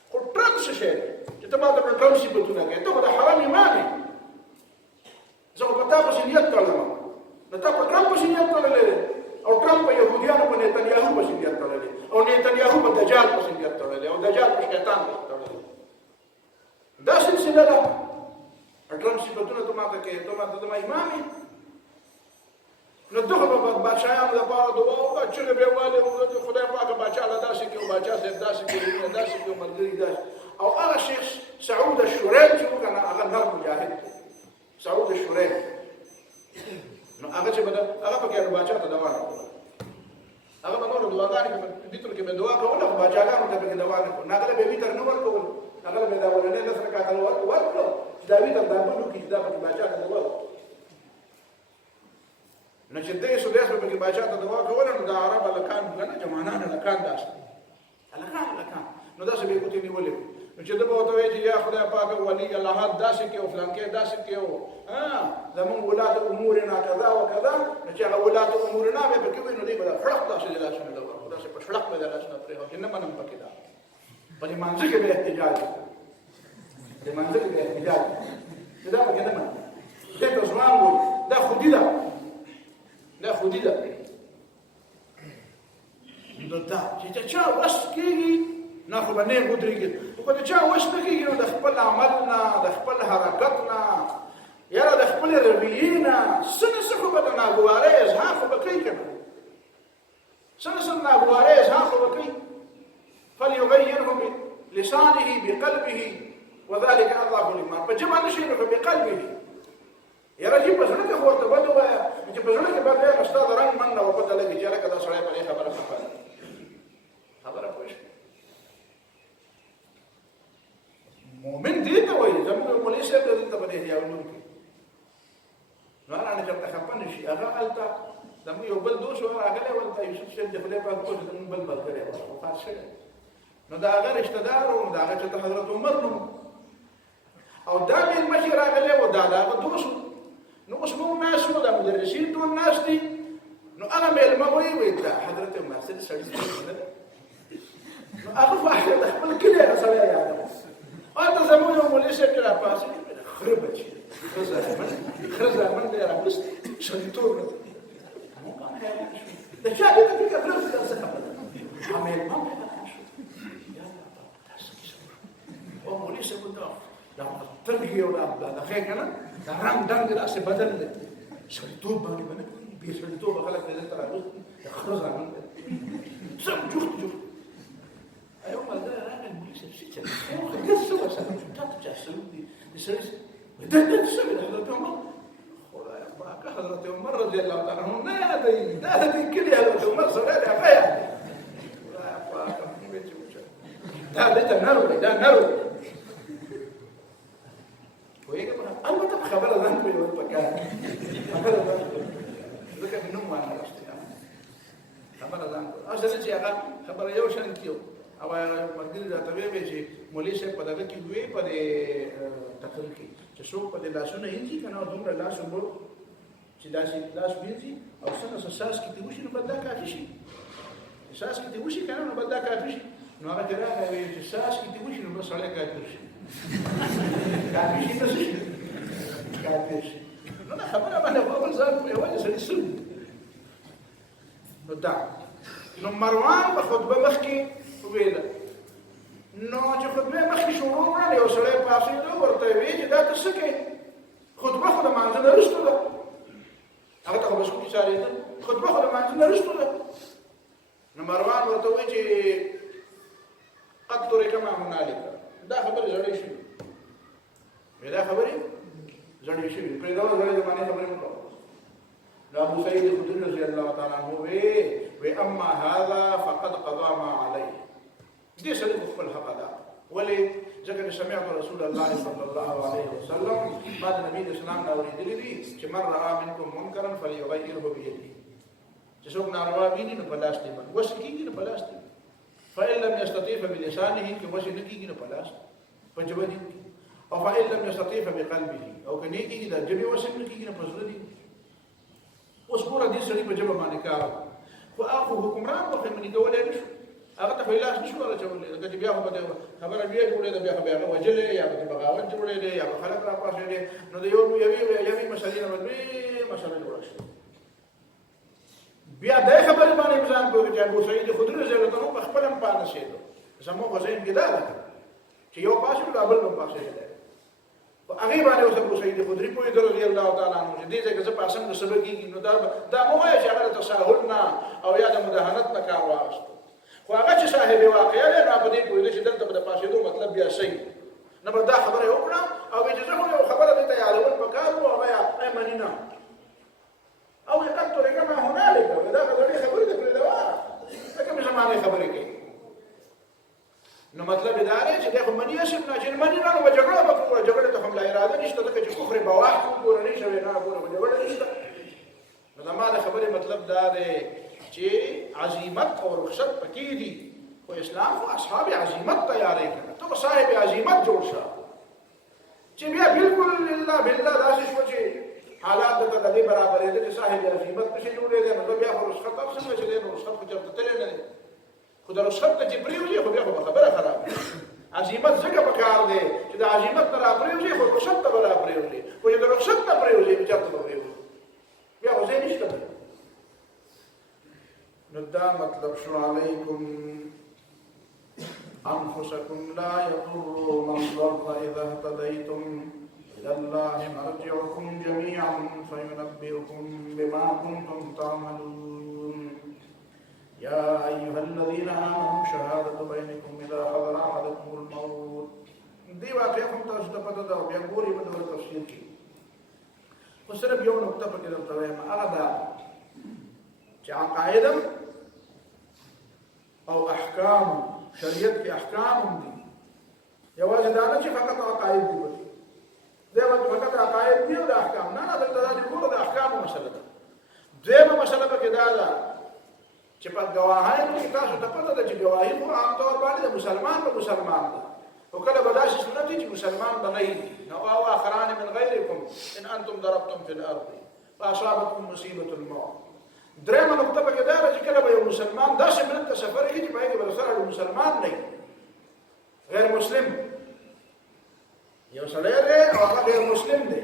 خو ټرمپ څه شی دی چې ته ما ته په ټرمپ صفتونه کوې؟ ته خو د حرام ایمان یې. زه خو په تا پسې نیت تړلم، نو تا په ټرمپ پسې نیت تړلی دی، او ټرمپ په یهودیانو په نیتنیاهو پسې نیت تړلی، او نیتنیاهو په دجال پسې نیت تړلی، او دجال په شیطان پسې تړلی. دا سلسله ده. ټرمپ صفتونه ته ما ته کوې، ته ما ته زما امام یې. نو دغه به بادشاهانو لپاره دعا وکړه، چغې به یې والې وکړه، خدای پاکه باچا له داسې کړي، باچا صاحب داسې کړي، داسې کړي، ملګري داسې. او هغه شیخ سعود الشریف چې و که نه، هغه نر مجاهد دی، سعود الشریف. نو هغه چې به هغه پکې باچا ته دوا نه کوله. هغه به نورو دعاګانې کې بیتر کې به دعا کوله، خو باچاګانو ته پکې دوا نه کوله. هغه له به ویتر نه ورکول، هغه له به دا اولنۍ 10 رکعته ورکړو چې دا ویتر دا بل وکړي چې دا پکې باچا ته دوا وکړي. نو چې دې سودیس به پکې باچا ته دوا کوله، نو دا عرب هلکان که نه، جوانان هلکان داسې هلکان نو داسې به یې ګوتې نیولې وي. نو چې ده به ورته وایي چې یا خدای پاکه ولي اللهات داسې کې او فلانکې داسې کې او زمونږ ولات امورنا کذا و کذا، نو چې هغه ولات امورنا به پکې وي، نو دوی به دا خړق داسې د لاسونه ده ورکړو، داسې په شړق به د لاسونه پرېښود چې نه منم پکې دا. په لمانځه کې به احتجاج وي، لمانځه کې به احتجاج وي چې دا پکې نه منم. دې ته ځوان وایي دا خودي ده، دا خودي ده. نو دا چې چا وس کېږي نه خو به نه ودرېږي. خو که د چا وس نه کېږي، نو د خپل عمل نه، د خپل حرکت نه، یاره د خپلې رویې نه څه نه څه خو به د ناګوارۍ اظهار خو به کوي که نه، څه نه څه ناګوارۍ اظهار خو به کوي. فلیغیره بلسانه بقلبه وذلک اضعف الایمان. په ژبه نه شي نو بقلبه. یاره چې په زړه کې خو ورته بد ووایه، چې په زړه کې بد وایه، نو ستا د رنګ من نه به پته لګي چې هلکه دا سړی په دې خبره خفه دی. خبره پوه شوې؟ مؤمن دې ته وایي. زموږ یو مولوي صاحب دی دلته په دې احیا علوم کې، نو هر نه چېرته خفه نه شي. هغه هلته زموږ یو بل دوست و راغلی و، هلته یوسف صاحب د خدای پاک کور زموږ بل ملګری و، وفات شوی. نو د هغه رشته دار و، د هغه چېرته حضرت عمر نوم، او دا مېلمه چې راغلی و دا د هغه دوست و. نو اوس موږ ناست وو، دا مدرسین ټول ناست دي. نو هغه مېلمه وایي دا حضرت عمر صاحب سړي نه دی. نو هغه خو د خپل کلي هغه سړی یادوي. هلته زموږ یو مولوي صاحب چې راپاڅېد، خره بچي خره زامن دی راوست سړیتوب نه د چا دې ته فکر نه وکړ څه خبره ده. مېلمه مې حیران شو، یا الله دا څه کیسه وه. او مولوي صاحب ورته دا ترګي او دا خیر کنه دا رنگ ډنګ داسې بدل دی سړیتوب باندې باندې بې سړیتوب خلک دې ته راغلي د خرز راغلي سم جوخت ايوه ما ده راغل مولي سبسيتش قصه وسام تاعته تحسن دي سيرس ده السبب حضرت عمر خدايا باك حضرت عمر رضي الله تعالى عنه ده دي كده حضرت عمر صلاه يا فيا خدايا باك ده نرو ويجب أنا ما خبر ذنبي والبكاء خبر ذنبي ذكر النوم وانا الاستيام خبر ذنبي أصلا شيء خبر يوشان كيو او مګر دا ته وی چې مولوی صاحب په دغه کې وی په تقریر کې چې څوک په لاسونه هیڅ کنه دومره لاس وګړو چې داسې لاس وینځي او څنګه ساس کې دی وشي نو بدا کافي شي ساس کې دی وشي کنه نو بدا کافي شي نو هغه درا وی چې ساس کې دی وشي نو بس سړی کافي شي کافي شي څه شي کافي شي نو خبره باندې په ځان په یوه سړي سن نو دا نو مروان په خطبه مخکې ویل نو چې خطبه مخکې شروع کړه یو سړی پاسېدو ورته وی چې دا ته څه کوې خطبه خو د مانځه نه وروسته ده هغه ته خو به څوک څارېده خطبه خو د مانځه نه وروسته ده نو مروان ورته وایي چې قد ترک ما هنالک دا خبرې زړې شوې دا خبرې زړې شوې پرېږده زړې زمانې خبرې مه کوه ابو سعيد الخدري رضي الله تعالى عنه واما هذا فقد قضى ما عليه دي سلك خپل حق ادا ولي ذكر سمعت رسول الله صلى الله عليه وسلم بعد النبي الاسلام اوریدلی دي چې من راى منكم منكرا فليغيره بيده چې څوک ناروا ویني نو بلاس دی باندې وس کیږي نو بلاس دی فإن لم يستطيع بلسانه کې وس نه کیږي نو بلاس پنځه دي او فإن لم يستطيع بقلبه او کني کیږي د جبه وس نه کیږي نو پزړه دي اوس ګوره دې سړي په جبه باندې کار خو هغه حکمران په منی کولای نشو هغه ته فیلاس نشو راچولې دا چې بیا په خبره بیا جوړې دا بیا هغه وجلې یا په بغاوت جوړې یا په خلک را پاسې دي نو د یو مسلې نه باندې مسله جوړه شي بیا د خبره باندې ځان په چې ابو سعید خدري رضی الله عنه په خپل پانه شیدو زمو غزين کې دا چې یو پاسه د ابل په پاسه دی هغه باندې اوس ابو سعید خدري په دې رضی الله تعالی عنہ دې ځکه چې پاسم د سبب کېږي نو دا مو یې چې هغه تساهل نه او یا د مداهنت نه کار واغست خو هغه چې صاحب واقعیا نه په دې پوهې چې دلته په پاسېدو مطلب بیا صحیح نه به دا خبره وکړه او چې زه یو خبره دې ته یادول پکار وو هغه یې منینا او یکتر کما هنالک دا خبره دې په دوا کوم زمانه خبره کې نو مطلب دا دی چې دغه منی اسم نه چې منی نه و جګړه وکړه جګړه ته هم لا اراده نشته ځکه چې کفر بواح کورنۍ شوی نه کورنۍ جګړه نشته نو زموږ خبره مطلب دا دی چې عزیمت او رخصت پکې دي خو اسلام خو اصحاب عزیمت تیارې کړه ته صاحب عزیمت جوړ شه چې بیا بالکل لله بالله داسې شو چې حالات د دې برابرې دي چې صاحب عزیمت نشي جوړېږي نو بیا خو رخصت هم څنګه چې نو رخصت خو چرته تللی نه دی خو د رخصت ته چې پرېوځي خو بیا خو خبره خراب عزیمت څنګه پکار دی چې د عزیمت نه را پرېوځي خو رخصت ته را پرېوځي خو چې د رخصت ته پرېوځي بیا چرته پرېوځي بیا خو ځای نشته نو دا مطلب شو علیکم انفسکم لا یضر من ضل اذا اهتدیتم الى الله مرجعکم جميعا فینبئکم بما کنتم تعملون يا أيها الذين آمنوا شهادة بينكم إذا حضر أحدكم الموت دي واقعا هم تاسو ته پته ده بیا ګوري په ډول تفصیل کې خو صرف یو نقطه پکې درته وایم هغه دا چې عقاید او احکام شریعت کې احکام دي یوازې دا نه چې فقط عقاید دي دا فقط عقاید دي او احکام نه نه دلته د ټول د احکام مسله ده دویمه مسله پکې دا ده چې په گواهانو کې تاسو ته پته ده چې گواهی په عام طور باندې د مسلمان په مسلمان ده او کله به داسې سنت چې مسلمان به نه وي نو او آخران من غیرکم ان انتم ضربتم في الارض فاصابتكم مصیبه الموت درېمه نقطه پکې دا ده چې کله به یو مسلمان داسې ملت ته سفر کوي چې په هغې به سره مسلمان نه غیر مسلم یو سړی دی او هغه غیر مسلم دی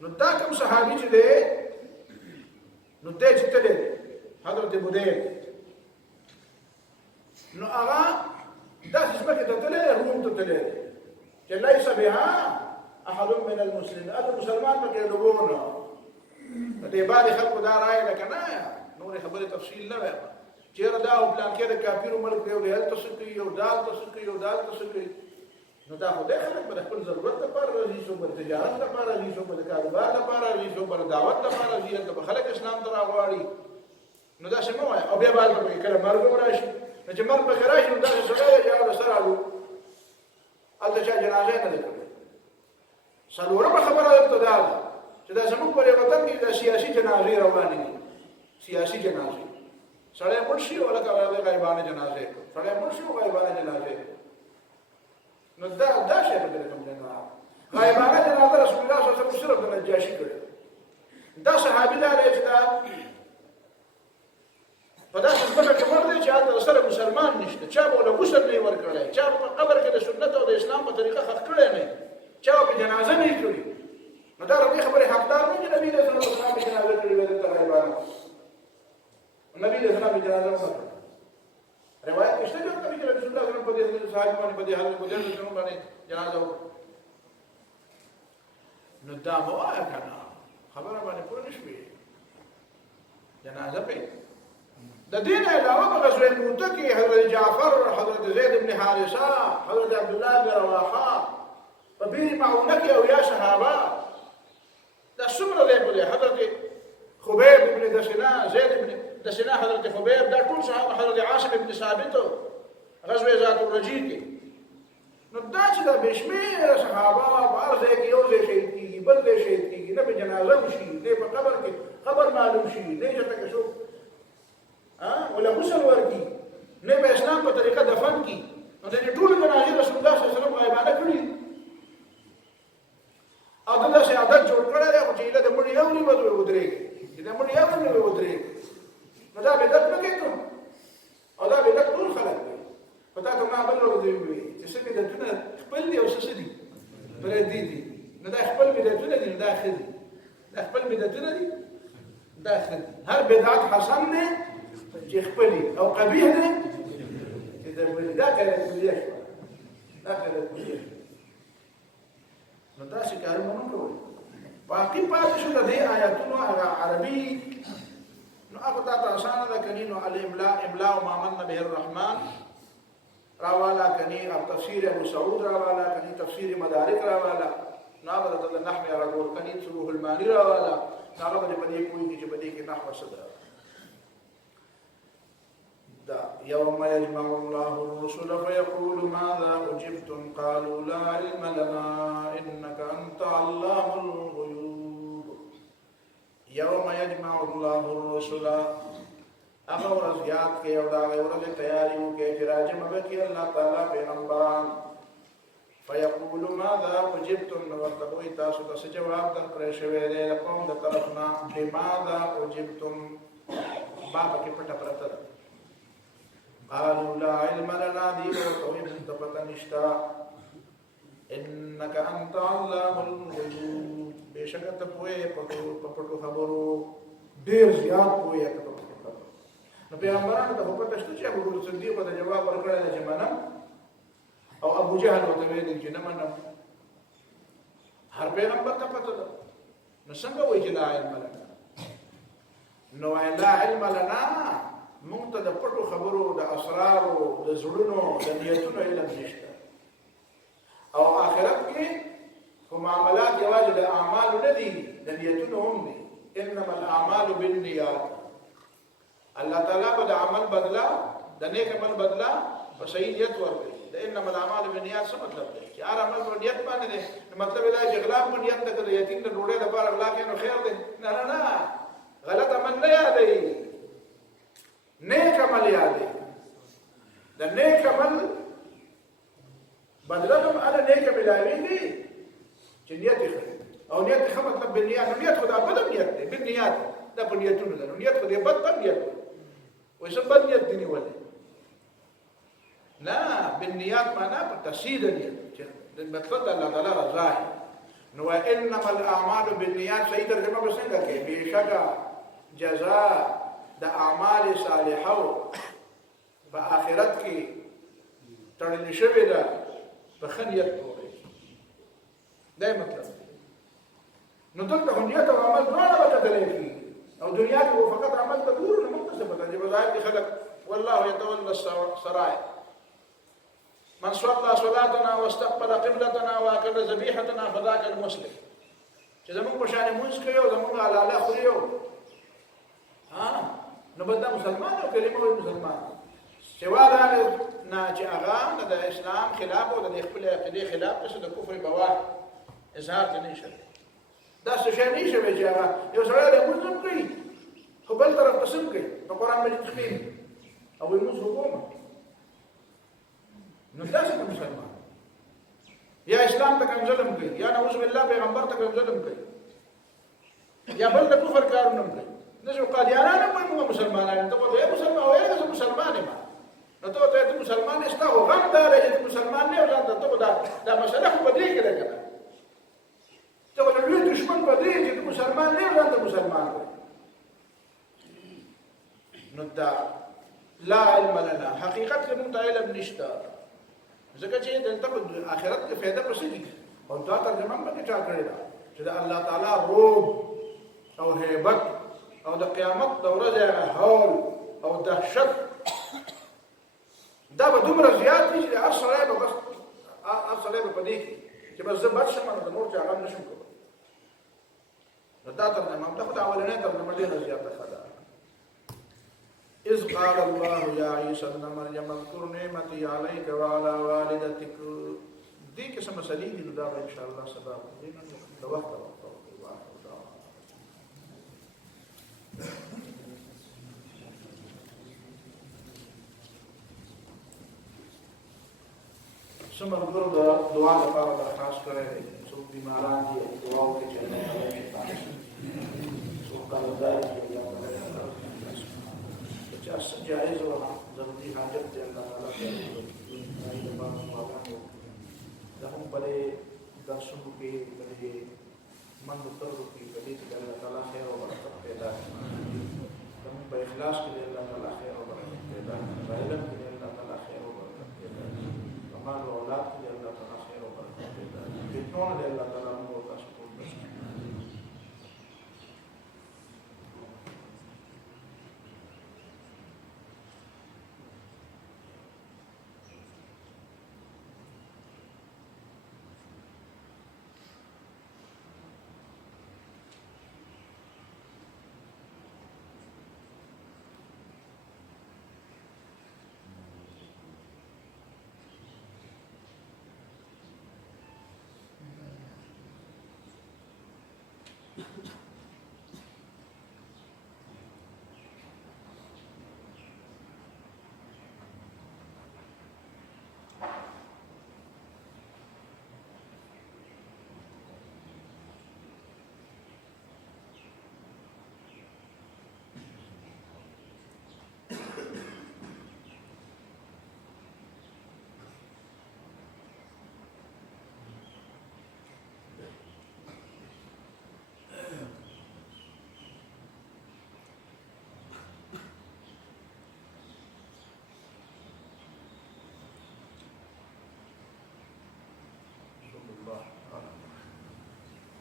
نو دا کوم صحابي چې دی نو دی چې تللی حضرت بدیل نو هغه وتلې چې ليس بها احد من المسلمين هذا مسلمان پکې لګونه دې باندې خلکو دا راي نه کنه نور خبره تفصیل نه وایم چیرې دا او پلان کې د کافیرو ملک دی او د هلته سکی یو دال تسکی یو دال تسکی نو دا خو دې خلک په خپل ضرورت لپاره راځي څو پر تجارت لپاره راځي څو پر کاروبار لپاره راځي څو پر دعوت لپاره راځي ته خلک اسلام ته راغواړي نو دا څه نو او بیا باندې په کله مرګ راشي چې مرګ به راشي نو دا څه سره یو سره الو الته چې جنازه نه لیکل څلورمه خبره ده دا چې دا زموږ په وطن کې د سیاسي جنازې روانې دي سیاسي جنازې سړی مړ شي او لکه غیبانه جنازې سړی مړ شي او غیبانه جنازې نو دا شی په دې کوم جنازه غیبانه جنازه رسول الله صلی الله علیه وسلم صرف د نجاشي کړی دا صحابي دا لري دا په داسې ځمکه کې مړ دی چې هلته سره مسلمان نشته چا به له غسل نه یې ورکړی چا په قبر کې د سنت او د اسلام په طریقه خښ کړی نه چا په جنازه نه یې کړي نو دا دې خبرې حقدار نه چې نبی رسول الله صلی الله علیه وسلم جنازه کړې وه د غیبانه نبی رسول الله جنازه نه کړه روایت نشته چې نبی رسول الله صلی الله علیه وسلم په دې صحابه باندې په دې حالت په دې څنګه باندې جنازه نو دا مو آیا کنه خبره باندې پوره نشوي جنازه په د دین علاوه په غزوه موته کې حضرت جعفر حضرت زید بن حارثه حضرت عبد الله بن رواحه په بیر معونه کې او یا صحابه دا څومره دی په حضرت خبیب بن دسنا زید بن دسنا حضرت خبیب دا ټول صحابه حضرت عاصم بن ثابت غزوه ذات الرجیع کې نو دا چې دا بشمیر صحابه بار ځای کې یو ځای شهید کیږي بل ځای شهید کیږي نه په جنازه وشي نه په قبر کې قبر معلوم شي نه چې تاسو ولا غسل ورکی نه په اسلام په طریقه دفن کی نو د ټول جنازې رسول الله صلی الله علیه وسلم غیبانه کړی او دا چې عادت جوړ کړی دی خو چې له د مړي یو نیمه ودرېږي چې د مړي یو نیمه ودرېږي نو دا بدعت نه کوي او دا بدعت ټول خلک کوي په تا ته ما بل ورځ وی چې څه بدعتونه خپل دي او څه دي پردي دي نو دا خپل بدعتونه دي دا ښه دي دا خپل بدعتونه دي دا ښه دي هر بدعت حسن دی چې خپلي او قبیح دی چې دا کله کلیه شو دا کله کلیه نو دا چې کارونه نه کوي باقي پاتې شو د دې آیاتونو عربي نو هغه ته آسانه ده کني نو الاملاء ما من به الرحمن راوالا کني او تفسیر ابو سعود راوالا کني تفسیر مدارک راوالا نو د نحو راول کني سروح المانی راوالا هغه په دې کوئی چې په دې کې نحو صدا يوم يجمع الله الرسل فيقول ماذا أجبتم قالوا لا علم لنا إنك أنت علام الغيوب يوم يجمع الله الرسل أخو رزيات کے اوداغ ورد تیاریوں کے جراجم بکی اللہ تعالیٰ پیغمبران فيقول ماذا أجبتم نورتقوی تاسو تس جواب در پریشوے دے قوم در طرفنا لماذا أجبتم بابا کی پٹا پرتر قالوا لا علم لنا دين وطويب انتبت نشتا إنك أنت علام الغيوب بشكت پوئے پپٹو خبرو دیر زیاد پوئے پپٹو خبرو نو پیغمبران ته په پټه شته چې ابو بکر صدیق ته جواب ورکړل چې منم او ابو جهل ته ویل چې نه منم هر پیغمبر ته پته ده نو څنګه وایي چې لا علم لنا نو لا علم لنا مونږ ته د پټو خبرو د اسرارو د زړونو د نیتونو علم نشته او آخرت کې کوم عملات یوازې د اعمالو نه دي د نیتونو هم دي انما الاعمال بالنیات الله تعالی په عمل بدلا د نیک عمل بدلا په صحیح نیت ورکړي د انما الاعمال بالنیات څه مطلب دی چې هر عمل په نیت باندې دی مطلب دا چې غلا په نیت ته د یتیم د ډوډۍ لپاره غلا کوي نو خیر دی نه نه نه غلط عمل نه یادوي نیک عمل یادوي د نیک عمل بدلا هم على نیک ملاوي دي چې نیت یې او نیت ښه مطلب بالنیات نیت خدا بدل نیت دی بالنیات دا په نیتونو ده نیت خو دې بد نیت وایي څه بد نیت دی نیولې نه بالنیات معنا په تصحیح نیت چې مطلب الله تعالی رضا نو انما الاعمال بالنیات صحیح ترجمه به څنګه کوي بشکا جزاء د اعمال صالحو په آخرت کې تړل شوی ده په ښه نیت وکړئ. دا یې مطلب دی. نو دلته خو نیت او عمل دواړه بدلې کېږي او دنیا کې خو فقط عمل ته ګورو نو موږ ته څه پته چې په ظاهر کې خلک والله يتولى السرائر من صلى صلاتنا واستقبل قبلتنا واكل ذبيحتنا فذاك المسلم چې زموږ په شان مونږ کوي او زموږ حلاله خوري نو بل دا مسلمان او کلمه وي مسلمان سوا دا نه چې هغه د اسلام خلاف او د خپل عقیدې خلاف څه د کفر بواح اظهار نه شي. دا څه شي نه شي چې هغه یو سره د مسلم کوي خو بل طرف قسم کوي په قران باندې تخمین او موږ حکومت نو دا څه مسلمان یا اسلام ته کوم ظلم کوي یا نعوذ بالله پیغمبر ته کوم ظلم کوي یا بل د کفر کارونه کوي. نو قادیانان هم مسلمانان ته وایي مسلمان او یې مسلمان ما نو ته مسلمان استا او غم دار چې مسلمان نه ولر ته دا مسله په دې کې ده کنه ته ولې دشمن په دې چې مسلمان نه ولر مسلمان نو دا لا علم لنا حقیقت کې مونږ ته علم نشته ځکه چې دلته په آخرت کې فائدہ پرسې دي او دا ترجمه باندې چا کړی دا چې الله تعالی روب او هیبت او د قیامت د ورځې هول او دهشت دا به دومره زیات دي چې هر سړی به بس هر سړی به په دې کې چې بس زه بد شم نو د نور چې هغه نشم کولی نو دا ترجمه دا خو د اولنۍ ترجمه ډېره زیاته ښه ده. إذ قال الله يا عيسى ابن مريم اذكر نعمتي عليك وعلى والدتك دي قسم مسلې دي نو دا به ان شاء الله سبا د وخت سمر ګورو د دعا لپاره درخواست کړی دی څوک بیماران دي دعا وکړي چې الله تعالی شفا څوک قرضدار دي چې څه جایز او ضروري حاجت دی الله تعالی دا هم په درسونو کې په منځ ترو کې په دې کې الله تعالی خیر او برکت پیدا کړي هم په اخلاص کې الله تعالی خیر او برکت پیدا کړي په علم کې الله تعالی خیر او برکت پیدا کړي مال او اولاد کې الله تعالی خیر او برکت پیدا کړي په ټول دې الله تعالی موږ تاسو ټول Thank you.